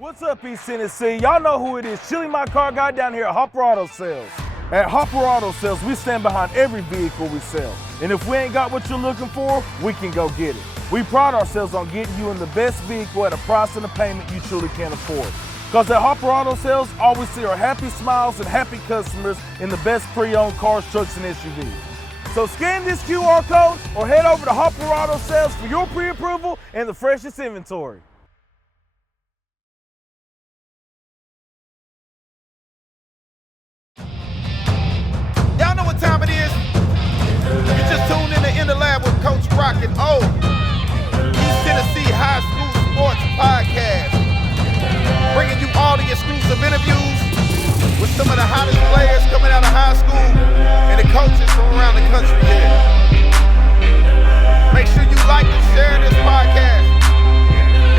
What's up, East Tennessee? Y'all know who it is. Chili, my car guy down here at Hopper Auto Sales. At Hopper Auto Sales, we stand behind every vehicle we sell. And if we ain't got what you're looking for, we can go get it. We pride ourselves on getting you in the best vehicle at a price and a payment you truly can afford. Because at Hopper Auto Sales, all we see are happy smiles and happy customers in the best pre-owned cars, trucks, and SUVs. So scan this QR code or head over to Hopper Auto Sales for your pre-approval and the freshest inventory. Y'all know what time it is? You just tuned in the lab with Coach Rocket O. East Tennessee High School Sports Podcast. Bringing you all the exclusive interviews with some of the hottest players coming out of high school and the coaches from around the country here. Make sure you like and share this podcast.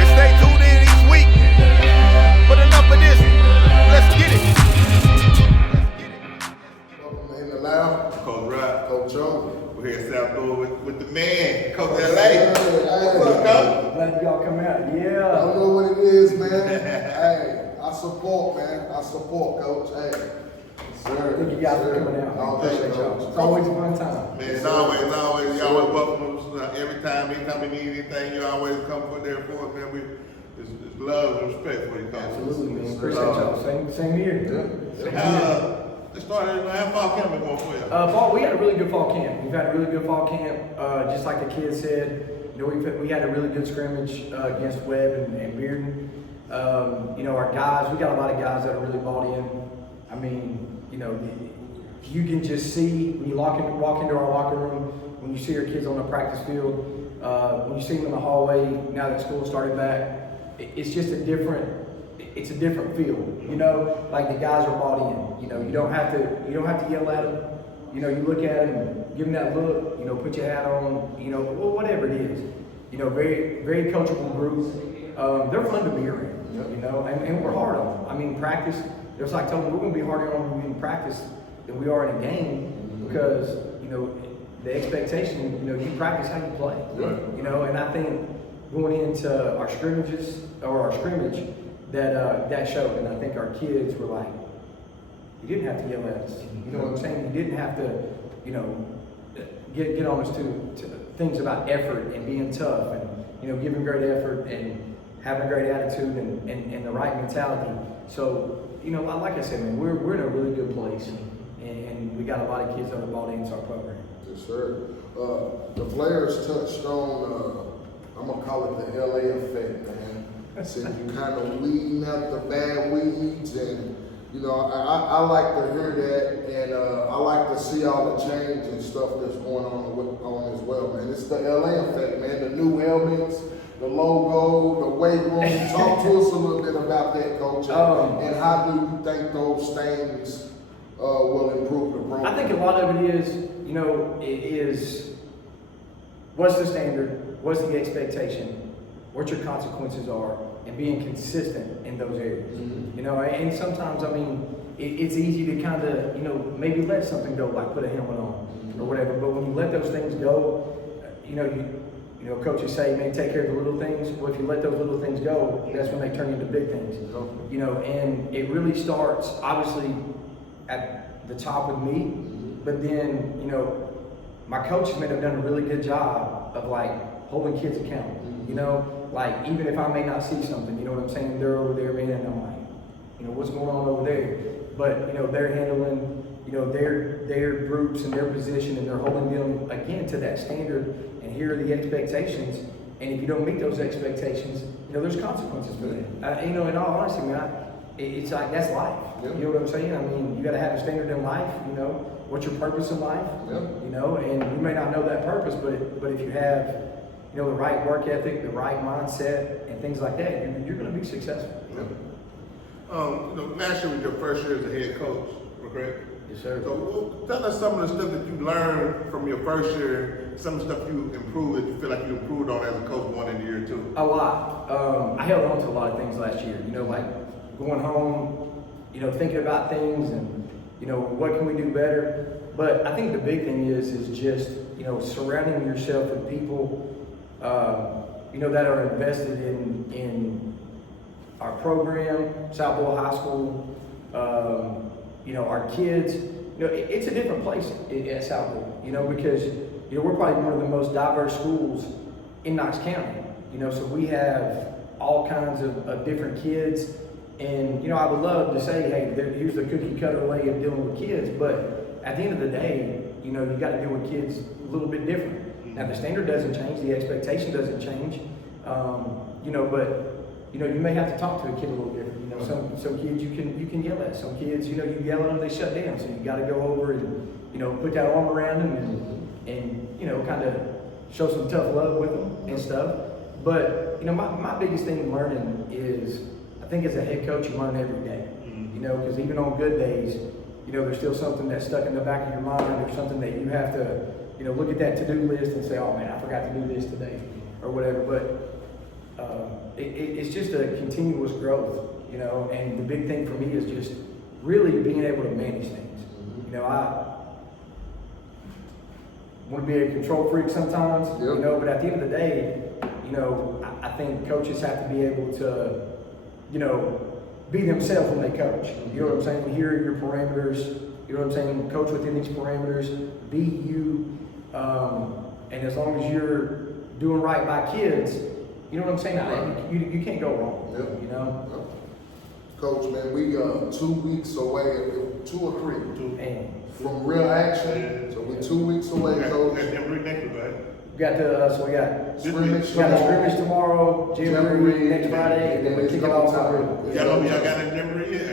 And stay tuned in each week. But enough of this. Let's get it. Coach Rod, Coach Joe. we're here in South Doyle with the man, Coach LA. What's up, Coach? Glad y'all come out. I Yeah. don't know what it is, man. Hey, I support, man. I support, Coach. Hey. Sir. Thank you guys for coming out. All Appreciate day, y'all. Coach. It's always a fun time. Man, it's always, you always welcome us anytime we need anything, you always come for there for us, man. It's love and respect for you, Coach. Absolutely, man. Appreciate y'all. Same here. Yeah. Let's start, how fall camp been going for you? We had a really good fall camp. We've had a really good fall camp. Just like the kids said, we had a really good scrimmage against Webb and Bearden. Our guys, we got a lot of guys that are really bought in. I mean, you can just see when you walk into our locker room, when you see our kids on the practice field, when you see them in the hallway now that school started back, it's just a different feel, like the guys are bought in. You don't have to yell at them. You look at them, give them that look, put your hat on, whatever it is. Very, very coachable group. They're fun to be around, and we're hard on them. I mean, practice, just like I told them, we're going to be harder on them in practice than we are in a game because, the expectation, you practice how you play. Right. And I think going into our scrimmage, that showed, and I think our kids were like, you didn't have to yell at us. You know what I'm saying? You didn't have to, get on us to things about effort and being tough and, giving great effort and having a great attitude and the right mentality. So, like I said, man, we're in a really good place and we got a lot of kids that are bought into our program. Yes, sir. The players touched on, I'm going to call it the LA effect, man. So you kind of weeding out the bad weeds, and I like to hear that, and I like to see all the change and stuff that's going on as well, man. It's the LA effect, man. The new helmets, the logo, the weight room. Talk to us a little bit about that, Coach, and how do you think those things will improve the program? I think a lot of it is, what's the standard, what's the expectation, what your consequences are, and being consistent in those areas. And sometimes, it's easy to kind of, maybe let something go, like put a helmet on or whatever. But when you let those things go, coaches say, man, take care of the little things. Well, if you let those little things go, that's when they turn into big things. And it really starts, obviously, at the top with me, but then, my coaches may have done a really good job of holding kids accountable. Even if I may not see something, you know what I'm saying? They're over there, man, and I'm like, what's going on over there? But, they're handling, their groups and their position, and they're holding them, again, to that standard, and here are the expectations, and if you don't meet those expectations, there's consequences for that. In all honesty, man, it's like, that's life. Yep. You know what I'm saying? You got to have a standard in life, what's your purpose in life? Yep. And you may not know that purpose, but if you have, the right work ethic, the right mindset, and things like that, you're going to be successful. Last year was your first year as a head coach, correct? Yes, sir. So tell us some of the stuff that you learned from your first year, some of the stuff you improved that you feel like you improved on as a coach going into year two. A lot. I held on to a lot of things last year, like going home, thinking about things and, what can we do better? But I think the big thing is just, surrounding yourself with people, that are invested in our program, South Doyle High School, our kids. It's a different place at South Doyle, because we're probably one of the most diverse schools in Knox County. So we have all kinds of different kids, and I would love to say, hey, here's the cookie cutter way of dealing with kids, but at the end of the day, you got to deal with kids a little bit different. Now the standard doesn't change, the expectation doesn't change, but you may have to talk to a kid a little different. Some kids you can yell at. Some kids, you yell at them, they shut down. So you got to go over and put that arm around them and kind of show some tough love with them and stuff. But my biggest thing learning is, I think as a head coach you learn every day. Because even on good days, there's still something that's stuck in the back of your mind, or something that you have to look at that to-do list and say, oh man, I forgot to do this today or whatever. But it's just a continuous growth, and the big thing for me is just really being able to manage things. I want to be a control freak sometimes, but at the end of the day, I think coaches have to be able to, be themselves when they coach. You know what I'm saying? Here are your parameters, you know what I'm saying? Coach within these parameters, be you, and as long as you're doing right by kids, you know what I'm saying? You can't go wrong, Coach, man, we 2 weeks away, 2 or 3, from real action. So we're 2 weeks away, Coach. We got scrimmage tomorrow, Jamboree next Friday, and then we kick it off on real. Y'all got a Jamboree yet?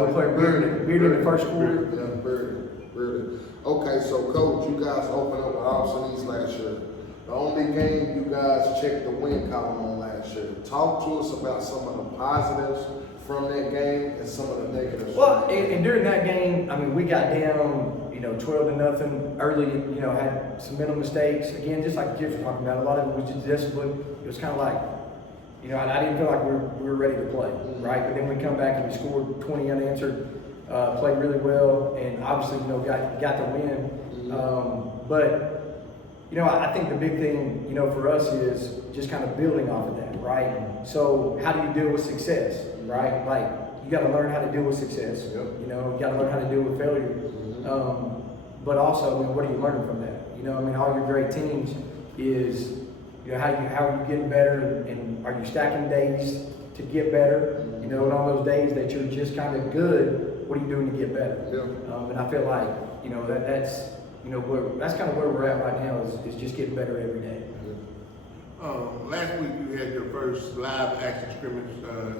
We play Beard in the first quarter. Yeah, Beard. Okay, so Coach, you guys opened up with Austin East last year. The only game you guys checked the win column on last year. Talk to us about some of the positives from that game and some of the negatives. Well, and during that game, I mean, we got down, 12-0 early. Had some mental mistakes. Again, just like the kids were talking about, a lot of it was just discipline. It was kind of like, I didn't feel like we were ready to play, right? But then we come back and we scored 20 unanswered, played really well, and obviously, got the win. But I think the big thing, for us is just kind of building off of that, right? So how do you deal with success, right? Like, you got to learn how to deal with success. You got to learn how to deal with failure. But also, what are you learning from that? All your great teams is, how are you getting better, and are you stacking days to get better? And on those days that you're just kind of good, what are you doing to get better? And I feel like, that's kind of where we're at right now is just getting better every day. Last week you had your first live action scrimmage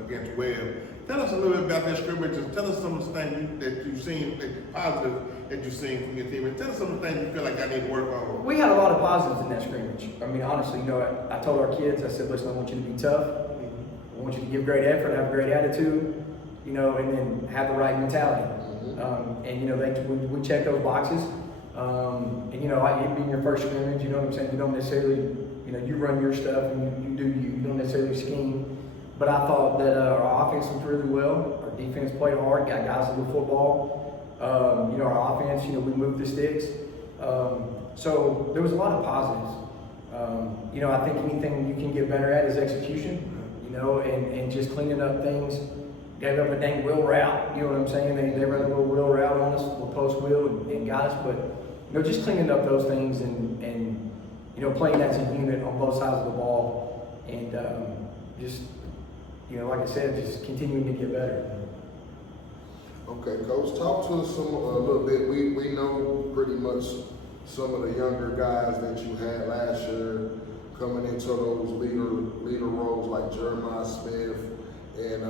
against Webb. Tell us a little bit about that scrimmage, and tell us some of the things that you've seen, positive that you've seen from your team, and tell us some of the things you feel like I need to work on. We had a lot of positives in that scrimmage. I mean, honestly, I told our kids, I said, listen, I want you to be tough. I want you to give great effort, have a great attitude, and then have the right mentality. And we check those boxes. And it being your first scrimmage, you know what I'm saying? You don't necessarily, you run your stuff and you do you. You don't necessarily scheme. But I thought that our offense was really well. Our defense played hard, got guys to do football. Our offense, we moved the sticks. So there was a lot of positives. I think anything you can get better at is execution, and just cleaning up things. Gave up a dang wheel route, you know what I'm saying? They ran a little wheel route on us, a little post wheel, and got us. But, just cleaning up those things and playing as a unit on both sides of the ball, and just, like I said, just continuing to get better. Okay, Coach, talk to us a little bit. We know pretty much some of the younger guys that you had last year coming into those leader roles like Jeremiah Smith and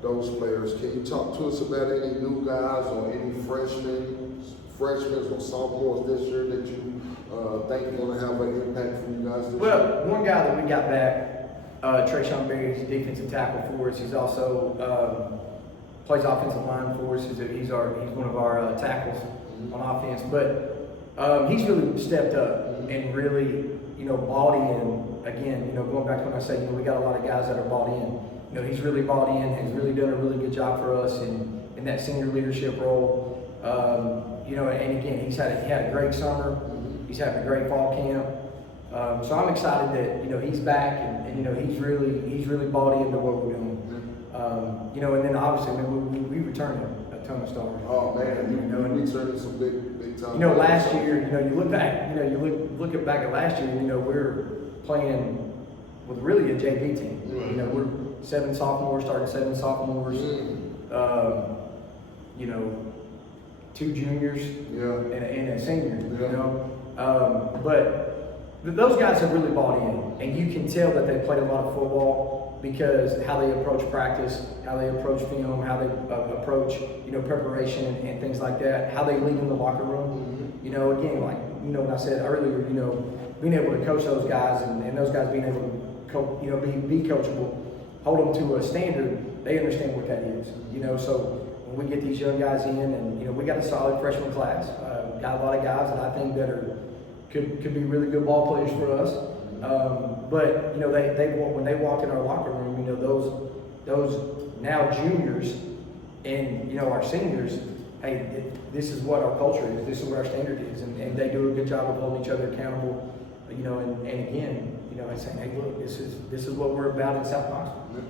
those players. Can you talk to us about any new guys or any freshmen or sophomores this year that you think are going to have an impact for you guys this year? Well, one guy that we got back, Trayshawn Berry, he's a defensive tackle for us. He's also plays offensive line for us. He's one of our tackles on offense. But he's really stepped up and really, bought in. Again, going back to when I say, we got a lot of guys that are bought in. He's really bought in, has really done a really good job for us in that senior leadership role. And again, he had a great summer. He's having a great fall camp. So I'm excited that he's back and he's really bought into what we're doing. You know, and then obviously, I mean, we returned a ton of starters. Oh man, you know, we turned some big time. You know, last year, you know, you look back, you know, you look back at last year, you know, we're playing with really a JV team. You know, we're 7 sophomores, starting 7 sophomores. You know, 2 juniors and a senior. You know, but those guys have really bought in, and you can tell that they played a lot of football because how they approach practice, how they approach film, how they approach, you know, preparation and things like that, how they lead in the locker room. You know, again, like, you know, when I said earlier, you know, being able to coach those guys and those guys being able to, you know, be coachable, hold them to a standard, they understand what that is. You know, so when we get these young guys in, and you know, we got a solid freshman class, got a lot of guys that I think that could be really good ball players for us. But you know, they when they walked in our locker room, you know, those now juniors and, you know, our seniors, hey, this is what our culture is, this is what our standard is, and they do a good job of holding each other accountable, you know, and again, you know, and saying, hey, look, this is what we're about in South Knoxville.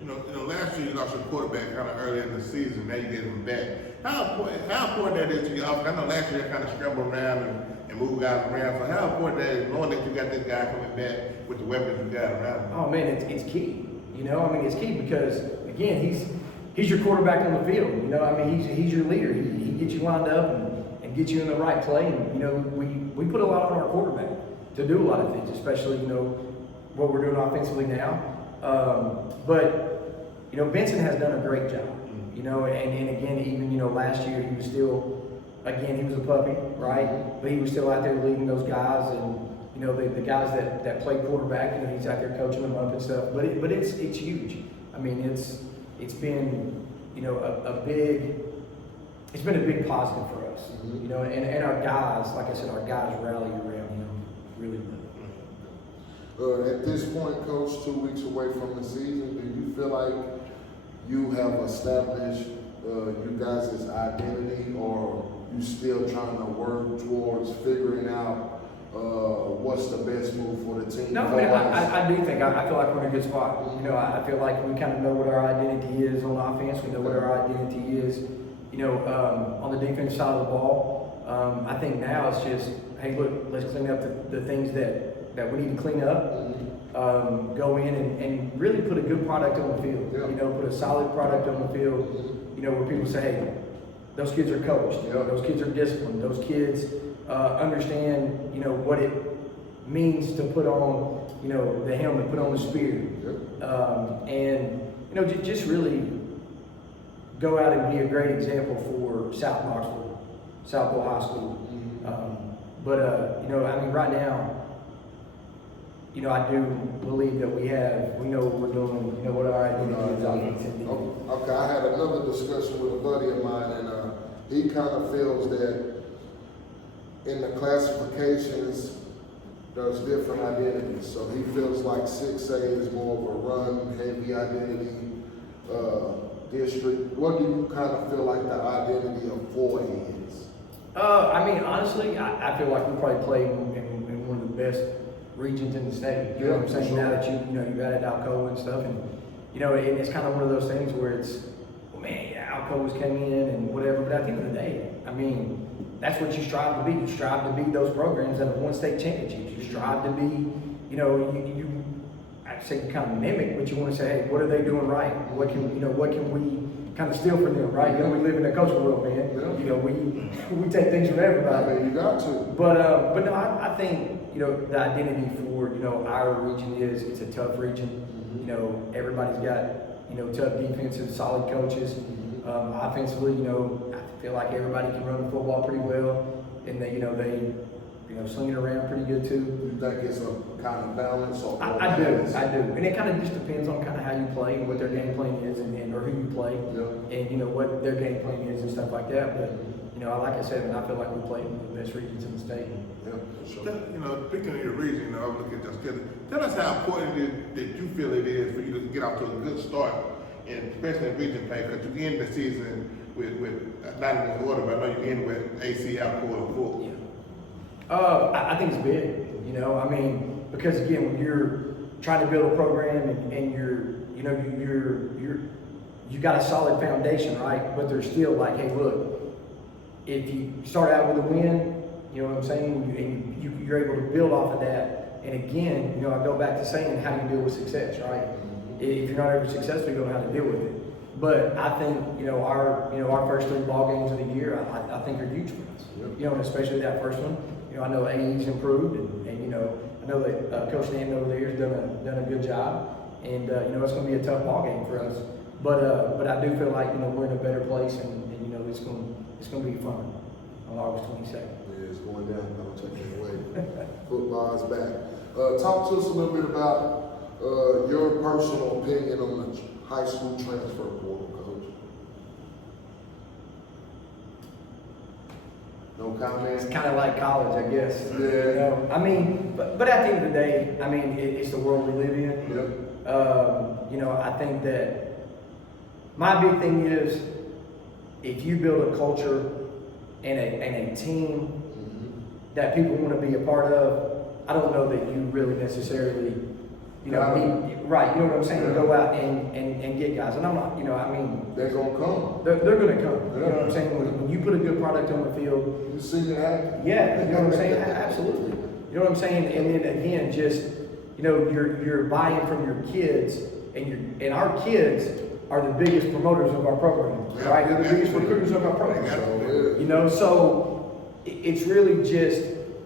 You know, last year you lost your quarterback kind of early in the season. Now you get him back. How important that is to you? I know last year you kind of scrambled around and moved guys around. So how important that is, knowing that you got this guy coming back with the weapons you got around him? Oh man, it's key. You know, I mean, it's key because again, he's your quarterback on the field. You know, I mean, he's your leader. He gets you lined up and gets you in the right play. And, you know, we put a lot on our quarterback to do a lot of things, especially, you know, what we're doing offensively now. But you know, Benson has done a great job. You know, and again, even, you know, last year he was still, again, he was a puppy, right? But he was still out there leading those guys, and you know, the guys that play quarterback, you know, he's out there coaching them up and stuff. But it's huge. I mean, it's been, you know, it's been a big positive for us. You know, and our guys, like I said, our guys rally around him really well. At this point, Coach, 2 weeks away from the season, do you feel like you have established you guys' identity, or you still trying to work towards figuring out what's the best move for the team? No, I do think, I feel like we're in a good spot. You know, I feel like we kind of know what our identity is on offense. We know what our identity is, you know, on the defensive side of the ball. I think now it's just, hey, look, let's clean up the things that we need to clean up. Go in and really put a good product on the field. You know, put a solid product on the field. You know, where people say, hey, those kids are coached. Those kids are disciplined. Those kids understand, you know, what it means to put on, you know, the helmet, put on the spear, and you know, just really go out and be a great example for South Knoxville, Southville High School. You know, I mean, right now, you know, I do believe that we know what we're doing, you know, what our identity is. Okay, I had another discussion with a buddy of mine, and he kind of feels that in the classifications, there's different identities. So he feels like 6A is more of a run-heavy identity district. What do you kind of feel like the identity of 4A is? I mean, honestly, I feel like we probably play in one of the best regions in the state. You know what I'm saying? Sure. Now that you've added Alcoa and stuff, and you know, it's kind of one of those things where it's, well, man, yeah, Alcoa's came in and whatever, but at the end of the day, I mean, that's what you strive to be. You strive to be those programs that have won state championships. You strive to be, you know, you I'd say you kind of mimic, but you want to say, hey, what are they doing right? What can we kind of steal from them, right? You know, we live in a culture world, man. Yeah. You know, we take things from everybody. I mean, you got to. But no, I think, you know, the identity for, you know, our region is, it's a tough region. You know, everybody's got, you know, tough defenses, solid coaches. Offensively, you know, I feel like everybody can run the football pretty well, and they sling it around pretty good too. You think it's a kind of balance? Or I do, and it kind of just depends on kind of how you play and what their game plan is, and or who you play, and you know what their game plan is and stuff like that. But you know, like I said, I feel like we play in one of the best regions in the state. Yeah, for sure. You know, speaking of your region, you know, I'm looking at your schedule. Tell us how important it is that you feel it is for you to get off to a good start, and especially in region play, because you end the season with not in this order, but I know you end with AC, Alcoa, and full. I think it's big, you know, I mean, because again, when you're trying to build a program and you're you know, you got a solid foundation, right? But they're still like, hey, look, if you start out with a win, you know what I'm saying, and you're able to build off of that. And again, you know, I go back to saying, how do you deal with success, right? If you're not ever successful, you don't know how to deal with it. But I think, our first 3 ball games of the year, I think are huge for us. Yep. You know, and especially that first one. You know, I know AE's improved, and you know, I know that Coach Dan over there has done a good job. And it's going to be a tough ball game for us. But I do feel like, you know, we're in a better place, and you know, it's going to be fun on August 22nd. Yeah, it's going down. I don't take it away. Football is back. Talk to us a little bit about your personal opinion on the high school transfer portal, Coach. No comments? It's kind of like college, I guess. Yeah. You know? I mean, but at the end of the day, I mean, it's the world we live in. Yep. You know, I think that my big thing is, if you build a culture and a team that people want to be a part of, I don't know that you really necessarily, right, you know what I'm saying, go out and get guys. And I'm not, you know, I mean, They're going to come. they're going to come. You know what I'm saying? When you put a good product on the field, You see it happen? yeah, you know what I'm saying? Absolutely. You know what I'm saying? And then again, just, you know, you're buying from your kids, and our kids are the biggest promoters of our program, right? They're the biggest recruiters of our program. You know, so it's really just,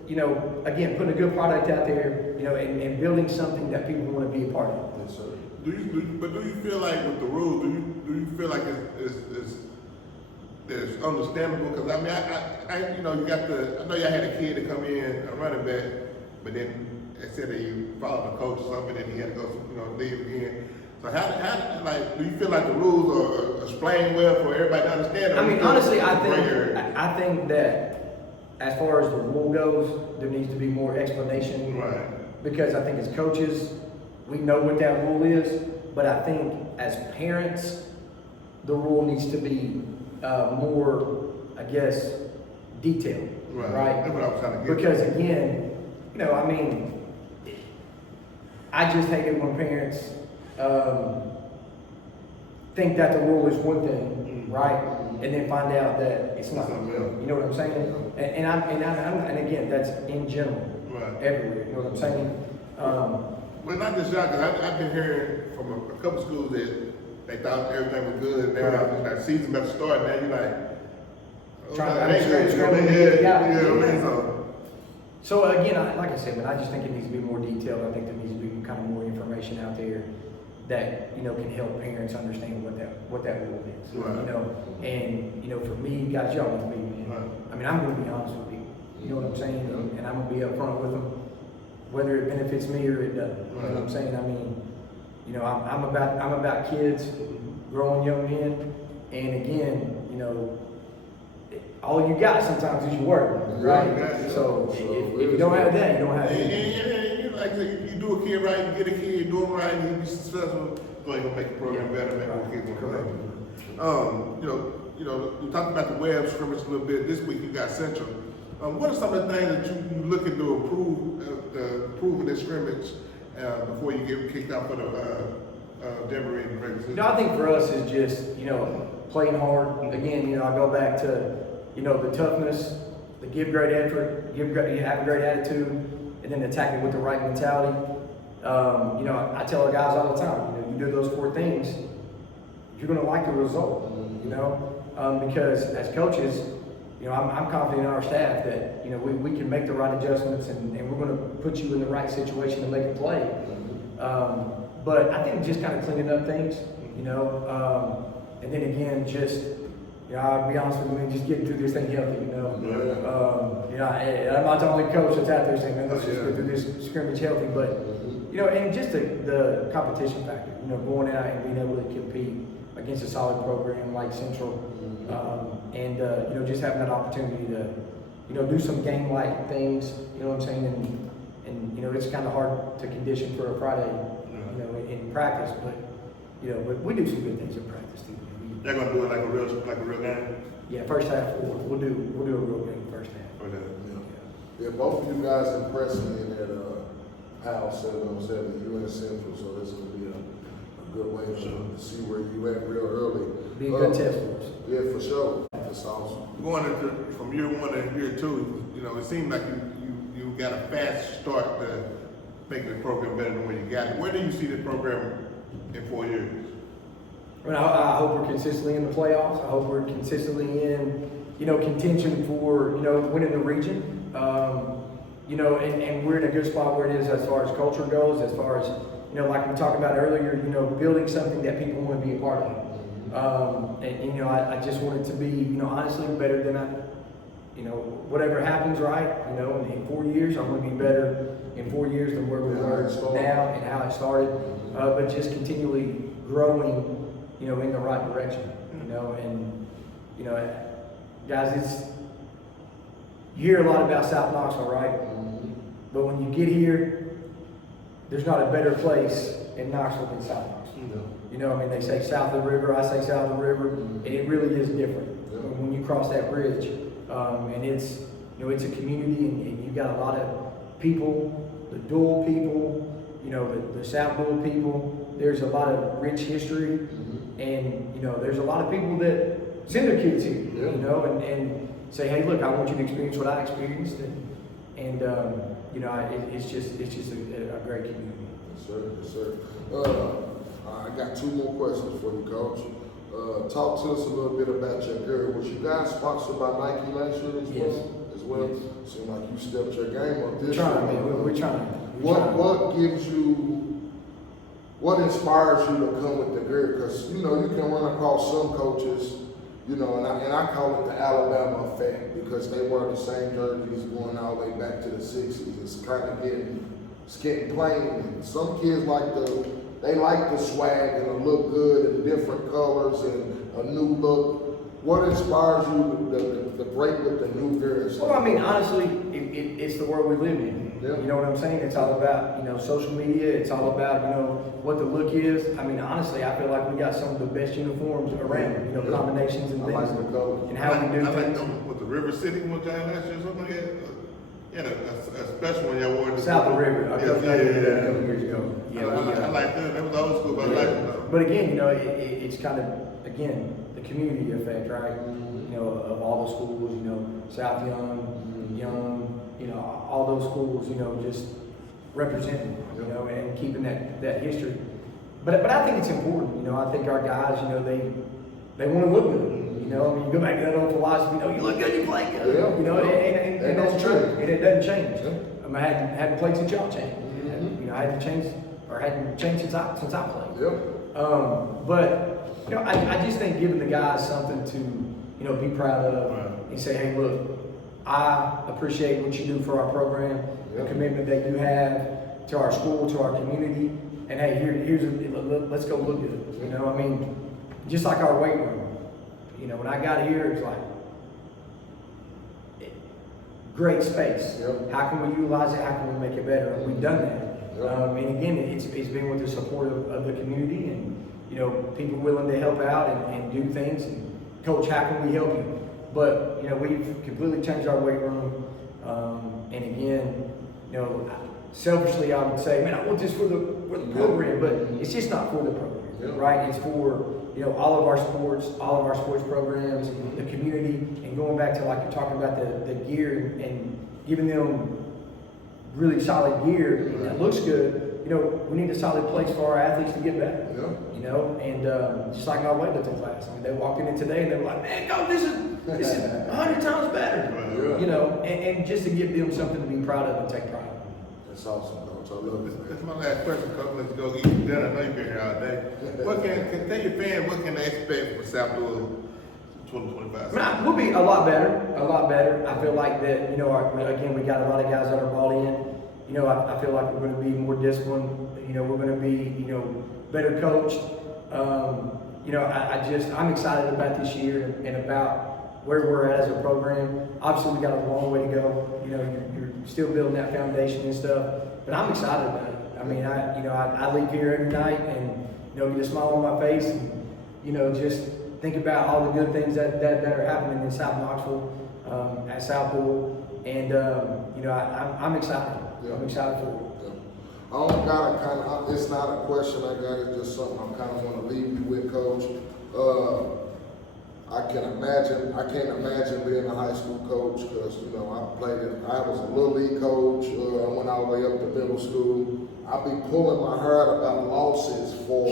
you know, again, putting a good product out there, you know, and building something that people want to be a part of. Yes, sir. Do you feel like with the rules, do you feel like it's understandable? Because I mean, I you know, I know y'all had a kid to come in, a running back, but then they said that you followed the coach or something, and he had to go, you know, leave again. So how like, do you feel like the rules are explained well for everybody to understand? I mean, honestly, I think that as far as the rule goes, there needs to be more explanation. Right. Because I think as coaches, we know what that rule is, but I think as parents, the rule needs to be more, I guess, detailed. Right. That's what I was trying to get. Because again, you know, I mean, I just hate it when parents think that the rule is one thing, right? And then find out that it's not. You know what I'm saying? And again, that's in general, Right. everywhere. You know what I'm saying? Well, not just y'all, because I've been hearing from a couple schools that they thought everything was good, and then like season about to start, now you're like, So again, like I said, I just think it needs to be more detailed. I think there needs to be kind of more information out there that, you know, can help parents understand what that rule is. Right. You know, and you know, for me, guys, y'all know me, man. Right. I mean, I'm going to be honest with people. You know what I'm saying? And I'm going to be upfront with them, whether it benefits me or it doesn't. You know what I'm saying? I mean, you know, I'm about kids, growing young men, and again, you know, all you got sometimes is your word, right? Yeah. So if you don't have that, you don't have anything. And like you do a kid right, you get a kid, you do him right, and you be successful, so you gonna make the program better, make more kids more correct. You know, we talked about the web scrimmage a little bit. This week you got Central. What are some of the things that you looking to improve in this scrimmage before you get kicked out for the Denver and regular season? You know, I think for us is just, you know, playing hard. Again, you know, I go back to, you know, the toughness, the give great effort, have a great attitude, and then attack it with the right mentality. You know, I tell our guys all the time, you know, you do those 4 things, you're going to like the result, you know, because as coaches, you know, I'm confident in our staff that, you know, we can make the right adjustments, and we're going to put you in the right situation to make a play. But I think just kind of cleaning up things, you know, and then again, just, you know, I'll be honest with you, man, just getting through this thing healthy, you know. You know, I'm not the only coach that's out there saying, man, let's just get through this scrimmage healthy. But, you know, and just the competition factor, you know, going out and being able to compete against a solid program like Central, and, you know, just having that opportunity to, you know, do some game-like things, you know what I'm saying? And you know, it's kind of hard to condition for a Friday, you know, in practice, but, you know, but we do some good things in practice too. They're gonna do it like a real game. Yeah, first half, we'll do a real game first half. Okay. Yeah, both of you guys impressed me in that PAL 707, you and Central, so this will be a good way to see where you at real early. Be a good test for us. Yeah, for sure. That's awesome. Going into from year 1 to year 2, you know, it seemed like you got a fast start to making the program better than where you got it. Where do you see the program in 4 years? I mean, I hope we're consistently in the playoffs. I hope we're consistently in, contention for, winning the region. And we're in a good spot where it is as far as culture goes, as far as, like we talked about earlier, building something that people want to be a part of. I just want it to be, honestly, better than whatever happens, right? In 4 years, I want to be better in 4 years than where we are now and how it started. But just continually growing, in the right direction, guys, you hear a lot about South Knoxville, right? But when you get here, there's not a better place in Knoxville than South Knoxville. They say south of the river, I say south of the river, and it really is different when you cross that bridge. And it's, it's a community, and you've got a lot of people, the Doyle people, the South Doyle people. There's a lot of rich history, and there's a lot of people that send their kids here, and say, hey, look, I want you to experience what I experienced, and it's just a great community. Yes, sir. Yes, sir. I got 2 more questions for you, Coach. Talk to us a little bit about your gear. Was you guys sponsored by Nike last year as well? Yes. Seems like you stepped your game up this year. We're trying. What inspires you to come with the gear? Because, you can run across some coaches, and I call it the Alabama effect, because they wear the same jerseys going all the way back to the 60s. It's kind of getting plain. And some kids like the swag and the look good and different colors and a new look. What inspires you to break with the new gear? Well, honestly, it's the world we live in. Yeah. You know what I'm saying? It's all about, social media. It's all about, what the look is. Honestly, I feel like we got some of the best uniforms around, combinations and things. I like the color. And how we do I like things. them with the River City one time last year or something like that. Yeah, a special one y'all wore. South of the River, a couple years ago. I like that. That was old school, but I like it though. But again, it's kind of, the community effect, right? Of all the schools, South Young, all those schools, just representing, and keeping that history. But I think it's important, I think our guys, they want to look good. You go back to that old philosophy, you look good, you play good. And that's true. And it doesn't change. I hadn't played since y'all changed. I hadn't changed since I played. But I just think giving the guys something to be proud of, and say, hey, look, I appreciate what you do for our program, the commitment that you have to our school, to our community, and hey, let's go look at it. Just like our weight room. When I got here, it's like great space. How can we utilize it? How can we make it better? And we've done that. And again, it's been with the support of the community, and people willing to help out and do things. And Coach, how can we help you? But we've completely changed our weight room. And again, selfishly, I would say, man, I want this for the program, but it's just not for the program, right? It's for all of our sports programs, the community, and going back to like you're talking about the gear and giving them really solid gear that looks good. We need a solid place for our athletes to get better. And just like my weightlifting class, they walked in today and they were like, man, Coach, this is 100 times better. And just to give them something to be proud of and take pride in. That's awesome, Coach. I love it. That's my last question, Coach. Let's go eat dinner. I know you've been here all day. Tell your fans what can they expect from South Doyle 2025? We'll be a lot better. I feel like that, again, we got a lot of guys that are bought in. I feel like we're going to be more disciplined. We're going to be, better coached. I'm excited about this year and about where we're at as a program. Obviously, we got a long way to go. You're still building that foundation and stuff, but I'm excited about it. I leave here every night and get a smile on my face and just think about all the good things that are happening in South Knoxville, at South Doyle, and I'm excited. I'm excited for it. don't gotta it's not a question I got, it's just something I kind of want to leave you with, Coach. I can't imagine being a high school coach because, I was a little league coach. I went all the way up to middle school. I be pulling my hair out about losses for,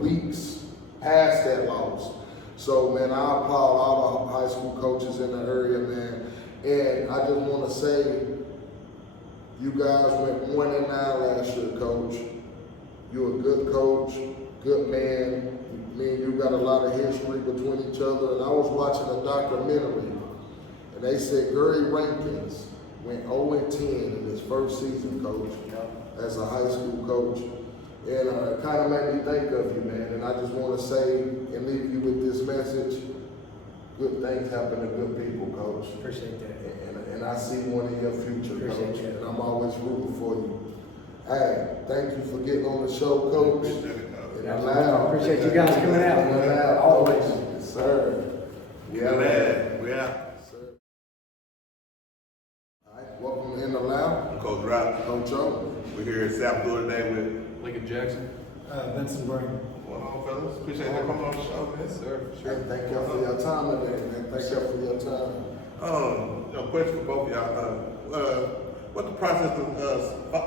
weeks past that loss. So, man, I applaud all the high school coaches in the area, man. And I just want to say, you guys went 1-9 last year, Coach. You're a good coach, good man. Me and you got a lot of history between each other. And I was watching a documentary, and they said Gary Rankins went 0-10 in his first season, Coach, as a high school coach. And it kind of made me think of you, man. And I just want to say and leave you with this message. Good things happen to good people, Coach. Appreciate that. And I see one in your future, Coach. And I'm always rooting for you. Hey, thank you for getting on the show, Coach. Appreciate you guys coming out. Always. Yes, sir. We out. Sir. All right, welcome in the lab. I'm Coach Rock. Coach O. We're here at South Doyle today with Lincoln Jackson. Benson, Brang. what's going on, fellas. Appreciate you coming on the show, man. Yes, sir. Hey, thank y'all for your time today, man. Thank y'all for your time. Question for both of y'all. What the process of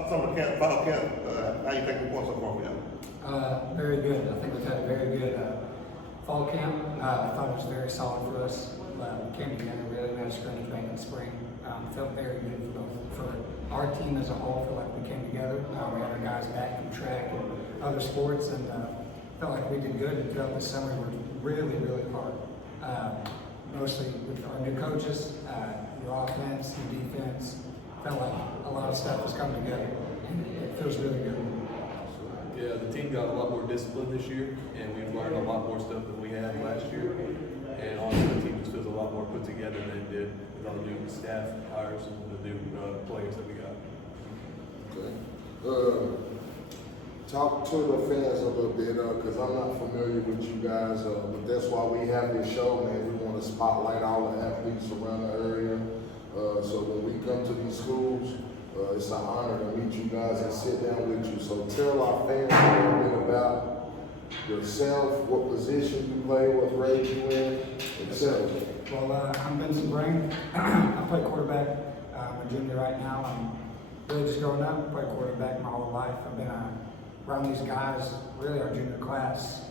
summer camp, fall camp? How you think we're going so far for y'all? Very good. I think we've had a very good fall camp. I thought it was very solid for us. We came together, really had a scrimmage back in spring. Felt very good for our team as a whole. Felt like we came together. We had our guys back from track and other sports, and felt like we did good. And throughout this summer, we worked really, really hard. Mostly with our new coaches, the offense, the defense. Felt like a lot of stuff was coming together, and it feels really good. Yeah, the team got a lot more disciplined this year, and we've learned a lot more stuff than we had last year. And honestly, the team just feels a lot more put together than it did with all the new staff hires and the new players that we got. Okay. Talk to the fans a little bit, because I'm not familiar with you guys, but that's why we have this show, man. We want to spotlight all the athletes around the area. So when we come to these schools, it's an honor to meet you guys and sit down with you. So tell our fans a little bit about yourself, what position you play, what grade you in, etc. Well, I'm Benson Brang. I play quarterback. I'm a junior right now. I'm really just growing up. Played quarterback my whole life. I've been around these guys, really our junior class.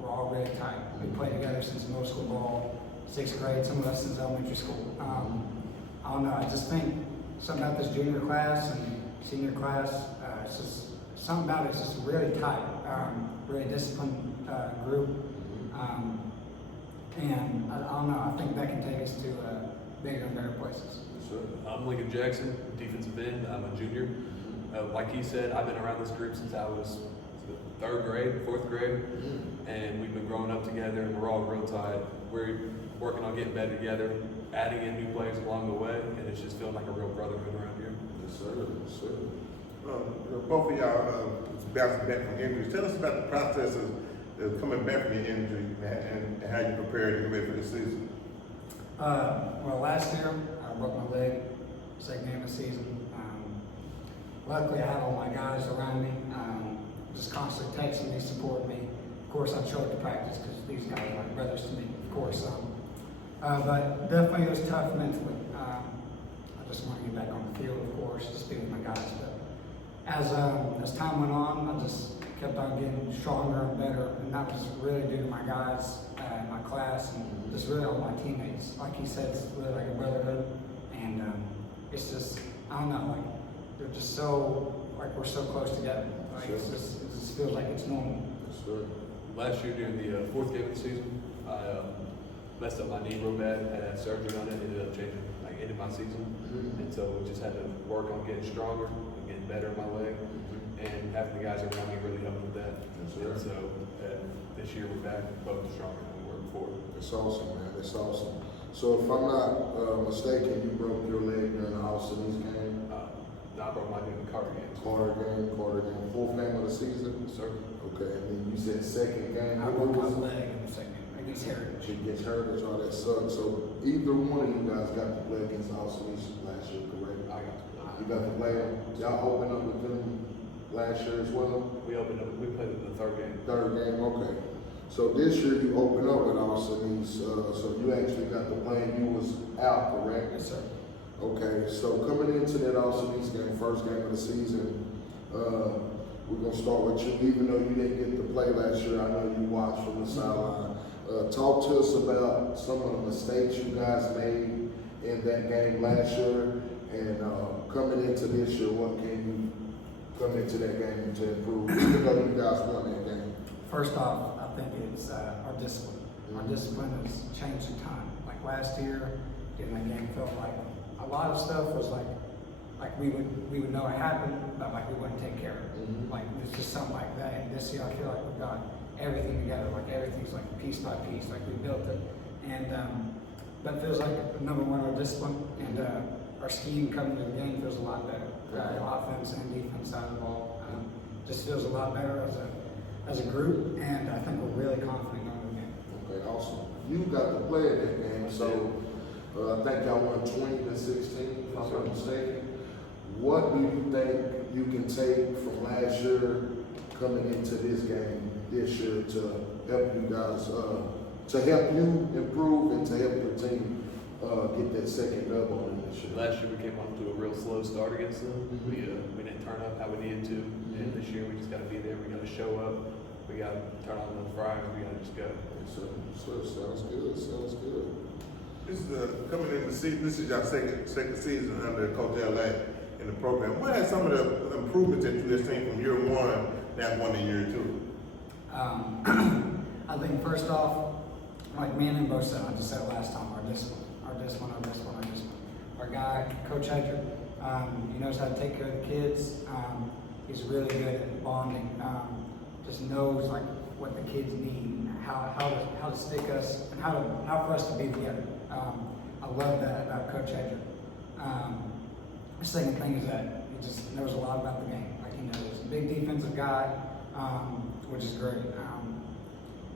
We're all really tight. We played together since middle school ball, 6th grade, some of us since elementary school. I don't know, I just think something about this junior class and senior class, it's just something about it's just really tight, really disciplined group. And I don't know, I think that can take us to bigger and better places. I'm Lincoln Jackson, defensive end. I'm a junior. Like he said, I've been around this group since I was 3rd grade, 4th grade, and we've been growing up together, and we're all real tight. We're working on getting better together, adding in new players along the way, and it's just feeling like a real brotherhood around here. Yes, sir. Yes, sir. Both of y'all bouncing back from injuries. Tell us about the process of coming back from your injury and how you prepared to get ready for the season. Well, last year I broke my leg, 2nd game of the season. Luckily, I had all my guys around me, just constantly texting me, supporting me. Of course, I'd show up to practice because these guys are like brothers to me, of course. But definitely it was tough mentally. I just want to get back on the field, of course, just be with my guys. But as time went on, I just kept on getting stronger and better, and that was really due to my guys in my class and just really all my teammates. Like he said, it's really like a brotherhood, and it's just, I don't know, like they're just so, like we're so close together. Like it just feels like it's normal. Sure. Last year during the 4th game of the season, I messed up my knee real bad. I had surgery on it. Ended up ended my season, and so we just had to work on getting stronger and getting better in my leg. And having the guys around me really helped with that. And so this year we're back, both stronger than we were before. It's awesome, man. It's awesome. So if I'm not mistaken, you broke your leg during the Austin's game? No, I broke my knee in the Carter game. Carter game. 4th game of the season? Sir. Okay, and then you said 2nd game. I broke my leg in the 2nd game against Headrick. She gets hurt, that's that sucks. So either one of you guys got to play against Austin last year, correct? I got to. You got the player. Y'all open up with them last year as well? We played in the third game. Third game, okay. So this year you open up with Austin, so you actually got the plan. You was out, correct? Yes, sir. Okay, so coming into that Austin East game, first game of the season, we're gonna start with you. Even though you didn't get to play last year, I know you watched from the sideline. Talk to us about some of the mistakes you guys made in that game last year, and coming into this year, what can you come into that game to improve? Even though you guys won that game. First off, I think it's our discipline. Our discipline has changed a ton. Like last year, in that game, felt like a lot of stuff was like we would know it happened, but like we wouldn't take care of it. Like it's just something like that. And this year, I feel like we've got everything together. Like everything's like piece by piece. Like we built it, and that feels like number one, our discipline and our scheme coming to the game feels a lot better. Offense and defense side of the ball just feels a lot better as a group, and I think we're really confident going to the game. Okay, awesome. You got to play in that game, so I think y'all won 20-16, if I'm not mistaken. What do you think you can take from last year coming into this game this year to help you guys, to help you improve and to help your team get that second dub on them this year? Last year we came off to a real slow start against them. We didn't turn up how we needed to, and this year we just got to be there. We got to show up. We got to turn on those fryers. We got to just go. So sounds good. Sounds good. This is coming in the season. This is your second season under Coach LA in the program. What are some of the improvements that you have seen from year one that one to year two? I think first off, like me and both said, I just said it last time, our discipline. Our guy, Coach Headrick, he knows how to take care of the kids. He's really good at bonding. Just knows like what the kids need, how to stick us, and how for us to be together. I love that about Coach Headrick. The second thing is that he just knows a lot about the game. Like he knows a big defensive guy, which is great.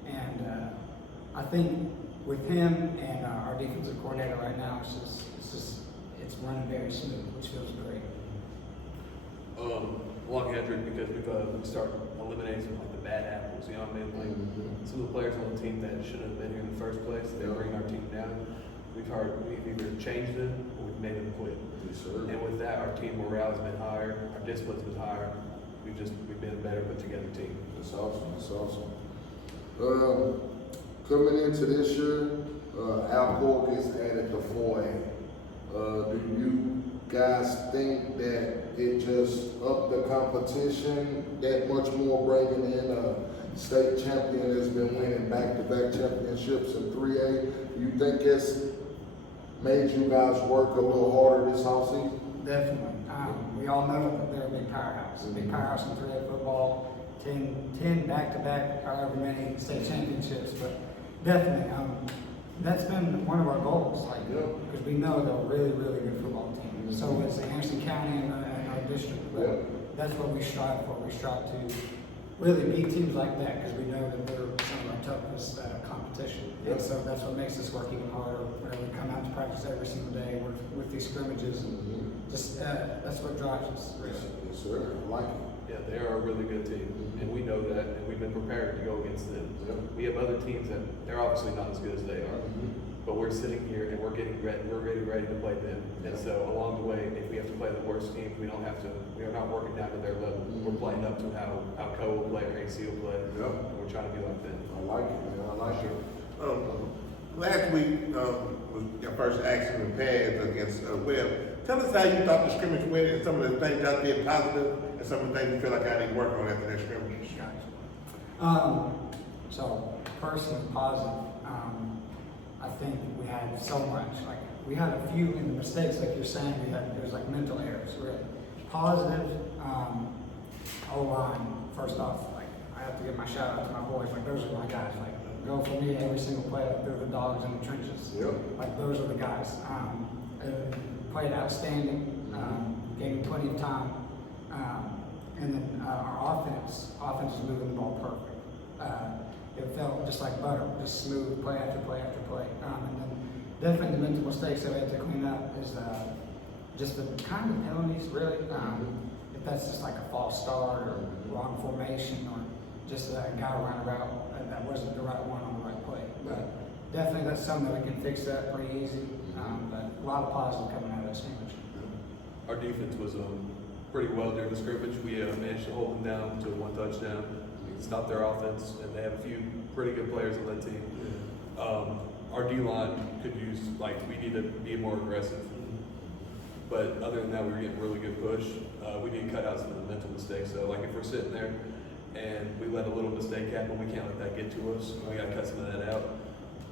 And I think with him and our defensive coordinator right now, it's running very smooth, which feels great. Along Headrick, because we start eliminating some like the bad apples, you know what I mean? Like some of the players on the team that shouldn't have been here in the first place, they bring our team down. We've either changed them or we've made them quit. Yes, sir. And with that, our team morale has been higher, our discipline's been higher. We've been a better put together team. That's awesome. That's awesome. Coming into this year, Al Cork is added to 4A. Do you guys think that it just upped the competition that much more, bringing in a state champion that's been winning back-to-back championships in 3A? Do you think it's made you guys work a little harder this offseason? Definitely. We all know that they're a big powerhouse. A big powerhouse in 3A football. 10 back-to-back, however many state championships. But definitely, that's been one of our goals. Like, because we know they're a really, really good football team. So is Anderson County and our district. But that's what we strive for. We strive to really beat teams like that because we know that they're some of our toughest competition. And so that's what makes us work even harder whenever we come out to practice every single day with these scrimmages. And just that's what drives us. Really. Yes, sir. I like it. Yeah, they are a really good team, and we know that, and we've been prepared to go against them. We have other teams that they're obviously not as good as they are, but we're sitting here and we're getting ready to play them. And so along the way, if we have to play the worst teams, we are not working down to their level. We're playing up to how Co will play or AC will play. We're trying to be like them. I like it, man. I like it. Last week was your first action in pads against Webb. Tell us how you thought the scrimmage went and some of the things out there positive and some of the things you feel like I need to work on after that scrimmage. So personally positive, I think we had so much. Like we had a few in the mistakes, like you're saying, there was like mental errors. Really positive. O-line, first off, like I have to give my shout out to my boys. Like those are my guys. Like go for me every single play. Like they're the dogs in the trenches. Like those are the guys. Played outstanding. Gave me plenty of time. And then our offense was moving the ball perfect. It felt just like butter, just smooth play after play after play. And then definitely the mental mistakes that we had to clean up is just the kind of penalties, really. If that's just like a false start or wrong formation or just a guy running a route that wasn't the right one on the right play. But definitely that's something that we can fix that pretty easy. But a lot of positive coming out of that scrimmage. Our defense was pretty well during the scrimmage. We managed to hold them down to 1 touchdown. We stopped their offense, and they have a few pretty good players on that team. Our D-line could use, we need to be more aggressive. But other than that, we were getting really good push. We need to cut out some of the mental mistakes. So, if we're sitting there and we let a little mistake happen, we can't let that get to us. We got to cut some of that out.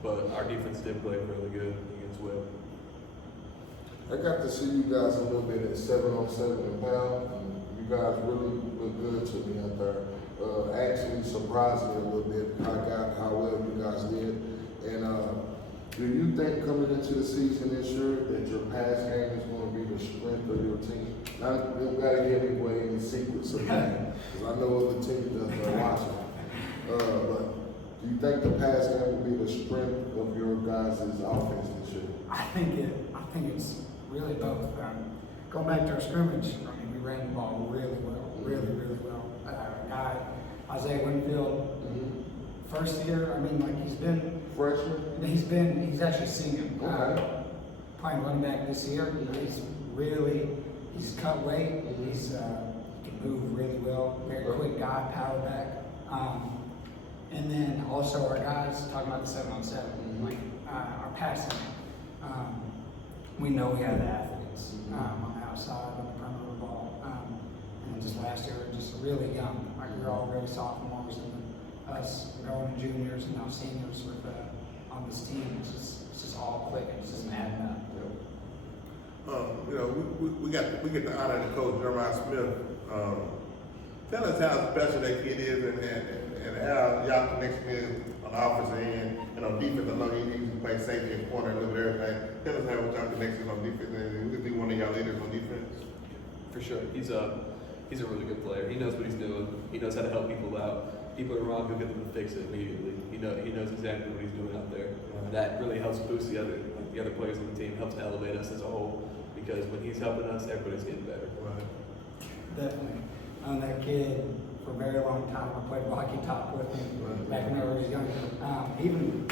But our defense did play really good against Webb. I got to see you guys a little bit at 7-on-7 and pound, and you guys really look good to me out there. Actually surprised me a little bit how well you guys did. And do you think coming into the season this year that your pass game is going to be the strength of your team? I don't got to give away any secrets of that, because I know other teams that are watching. But do you think the pass game will be the strength of your guys' offense this year? I think it's really both. Going back to our scrimmage, we ran the ball really well, really well. Guy, Isaiah Winfield, first year, he's been Freshman? He's actually senior. Playing running back this year. He's cut weight. He can move really well. Very quick guy, power back. And then also our guys, talking about the 7-on-7, our passing. We know we have the athletes on the outside, on the perimeter of the ball. And just last year, just really young. We were all really sophomores, and us growing to juniors and now seniors on this team. It's just all clicking. It's just adding up. We get the honor to coach Jeremiah Smith. Tell us how special that kid is and how y'all connection is on the offensive end and on defense. I know he needs to play safety and corner and a little bit of everything. Tell us how y'all connection on defense and he could be one of y'all leaders on defense. For sure. He's a really good player. He knows what he's doing. He knows how to help people out. People are wrong, he'll get them to fix it immediately. He knows exactly what he's doing out there. That really helps boost the other players on the team, helps elevate us as a whole, because when he's helping us, everybody's getting better. Definitely. That kid, for a very long time, I played blocky top with him back when I was younger. Even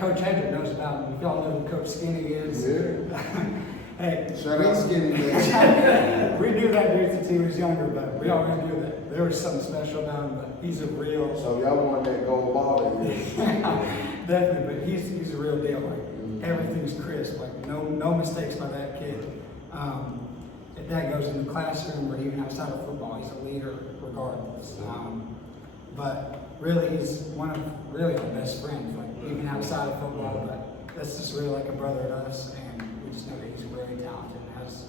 Coach Headrick knows about him. If y'all know who Coach Skinny is. Yeah. Hey, shout out Skinny, man. We knew that dude since he was younger, but we always knew that there was something special about him. But he's a real. So y'all won that gold ball that year. Definitely, but he's a real deal. Everything's crisp. No mistakes by that kid. If that goes in the classroom or even outside of football, he's a leader regardless. But really, he's one of our best friends. Even outside of football, but that's just really like a brother to us, and we just know that he's really talented and has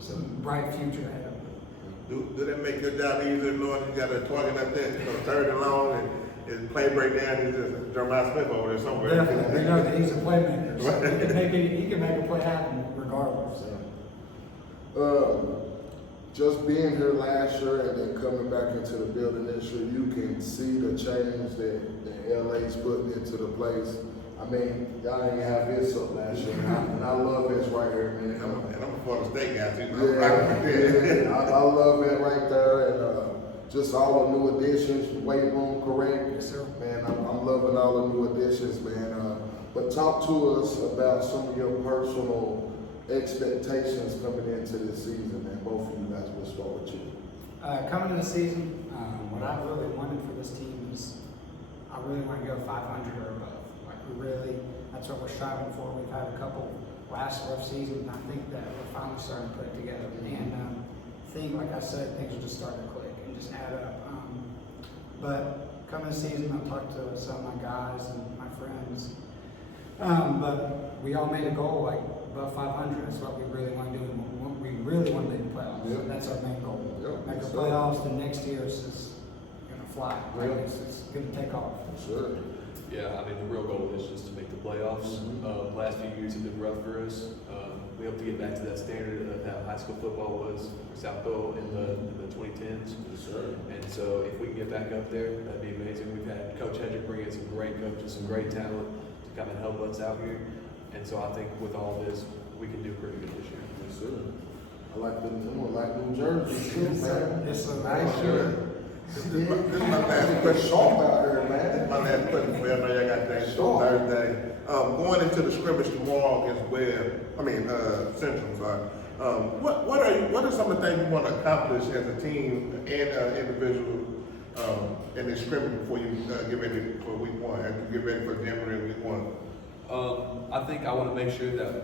some bright future ahead of him. Do that make your job easier knowing you got a target like that, third and long and play break down? He's just Jeremiah Smith over there somewhere. Definitely, we know that he's a playmaker. So he can make a play happen regardless. Just being here last year and then coming back into the building this year, you can see the change that LA's putting into the place. Y'all didn't have this up last year, and I love this right here, man. And I'm a Florida State guy too. I love it right there, and just all the new additions, weight room correct. Yes, sir. Man, I'm loving all the new additions, man. But talk to us about some of your personal expectations coming into this season, and both of you guys, will start with you. Coming into the season, what I really wanted for this team is I really want to go 500 or above. That's what we're striving for. We've had a couple last rough seasons, and I think that we're finally starting to put it together. And like I said, things are just starting to click and just add up. But coming this season, I've talked to some of my guys and my friends. But we all made a goal above 500. That's what we really want to do. We really want to make the playoffs. Yep. That's our main goal. Yep. Make the playoffs. The next year is just going to fly. Yep. It's going to take off. Sure. Yeah, the real goal is just to make the playoffs. Last few years have been rough for us. We hope to get back to that standard of how high school football was for South Doyle in the 2010s. Yes, sir. And so if we can get back up there, that'd be amazing. We've had Coach Headrick bring in some great coaches, some great talent to come and help us out here. And so I think with all this, we can do pretty good this year. Yes, sir. I like the New Jersey too, man. Yes, sir. Nice Sure. shirt. This is my last question. Sharp out here, This man. is my last question for you. I know y'all got things Sure. for Thursday. Going into the scrimmage tomorrow against Central, sorry. What are some of the things you want to accomplish as a team and individual in this scrimmage before you get ready for week one, as you get ready for January week one? I think I want to make sure that,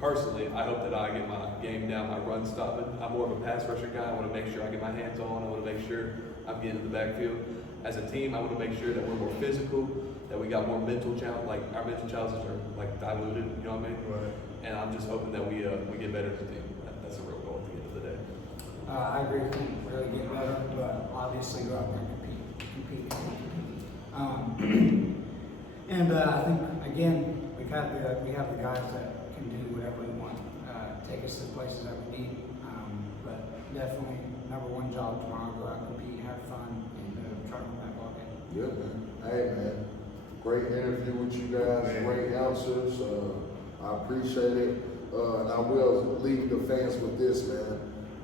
personally, I hope that I get my game down, my run stopping. I'm more of a pass rusher guy. I want to make sure I get my hands on. I want to make sure I'm getting in the backfield. As a team, I want to make sure that we're more physical, that we got more mental challenge, like our mental challenges are like diluted, you know what I mean? Right. And I'm just hoping that we get better as a team. That's a real goal at the end of the day. I agree with you. Really get better, but obviously go out there and compete. And I think again we have the guys that can do whatever we want, take us to the places that we need. But definitely number one job tomorrow: go out, compete, have fun, and try to win that ball game. Yeah, man. Hey, man. Great interview with you guys. Man. Great answers. I appreciate it. And I will leave the fans with this, man.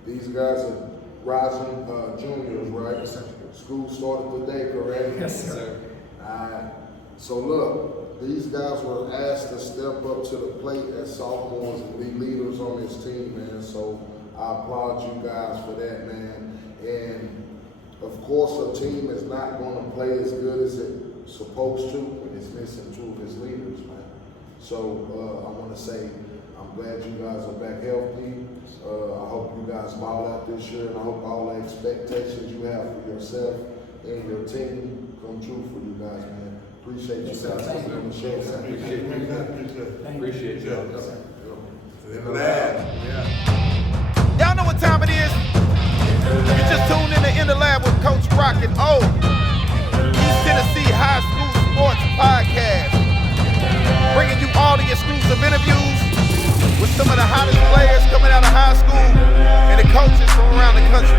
These guys are rising juniors, right? Yes, sir. School started today, correct? Yes, sir. So look, these guys were asked to step up to the plate as sophomores and be leaders on this team, man. So I applaud you guys for that, man. And of course, a team is not going to play as good as it's supposed to when it's missing two of its leaders, man. So I want to say I'm glad you guys are back healthy. I hope you guys ball out this year, and I hope all the expectations you have for yourself and your team come true for you guys, man. Appreciate you guys coming on the show. Appreciate you. Y'all know what time it is? You just tuned in to In the Lab with Coach Rock and O. East Tennessee High School Sports Podcast. Bringing you all the exclusive interviews with some of the hottest players coming out of high school and the coaches from around the country.